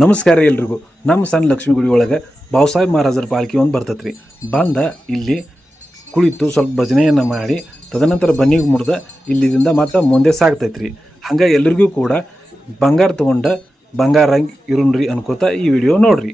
ನಮಸ್ಕಾರ ಎಲ್ರಿಗೂ. ನಮ್ಮ ಸಣ್ಣ ಲಕ್ಷ್ಮೀ ಗುಡಿ ಒಳಗೆ ಬಾಬಾಸಾಹೇಬ್ ಮಹಾರಾಜರ ಪಾಲ್ಕಿ ಒಂದು ಬರ್ತೈತೆ ಬಂದ ಇಲ್ಲಿ ಕುಳಿತು ಸ್ವಲ್ಪ ಭಜನೆಯನ್ನು ಮಾಡಿ, ತದನಂತರ ಬನ್ನಿಗೆ ಮುಡ್ದ ಇಲ್ಲಿದಿಂದ ಮತ್ತೆ ಮುಂದೆ ಸಾಗ್ತೈತೆ ರೀ ಹಂಗೆ ಎಲ್ರಿಗೂ ಕೂಡ ಬಂಗಾರ ತೊಗೊಂಡ ಬಂಗಾರ ಇರುನ್ರಿ ಅನ್ಕೋತ ಈ ವಿಡಿಯೋ ನೋಡ್ರಿ.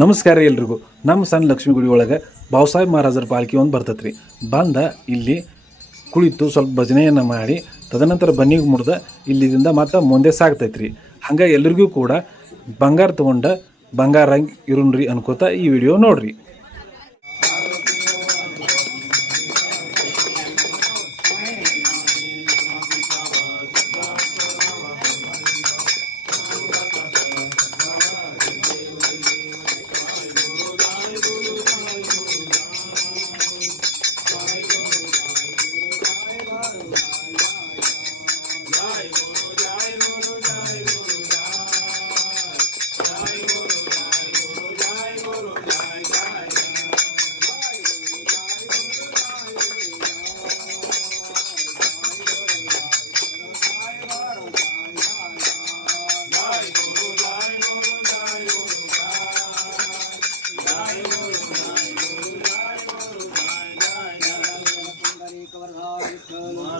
ನಮಸ್ಕಾರ ಎಲ್ರಿಗೂ. ನಮ್ಮ ಸಣ್ಣ ಲಕ್ಷ್ಮೀ ಗುಡಿ ಒಳಗೆ ಬಾಬಾಸಾಹೇಬ್ ಮಹಾರಾಜರ ಪಾಲ್ಕಿ ಒಂದು ಬರ್ತೈತೆ ಬಂದ ಇಲ್ಲಿ ಕುಳಿತು ಸ್ವಲ್ಪ ಭಜನೆಯನ್ನು ಮಾಡಿ, ತದನಂತರ ಬನ್ನಿಗೆ ಮುಡ್ದ ಇಲ್ಲಿದಿಂದ ಮತ್ತೆ ಮುಂದೆ ಸಾಗ್ತೈತೆ ರೀ ಹಂಗೆ ಎಲ್ರಿಗೂ ಕೂಡ ಬಂಗಾರ ತೊಗೊಂಡ ಬಂಗಾರ ಇರುನ್ರಿ ಅನ್ಕೋತ ಈ ವಿಡಿಯೋ ನೋಡ್ರಿ.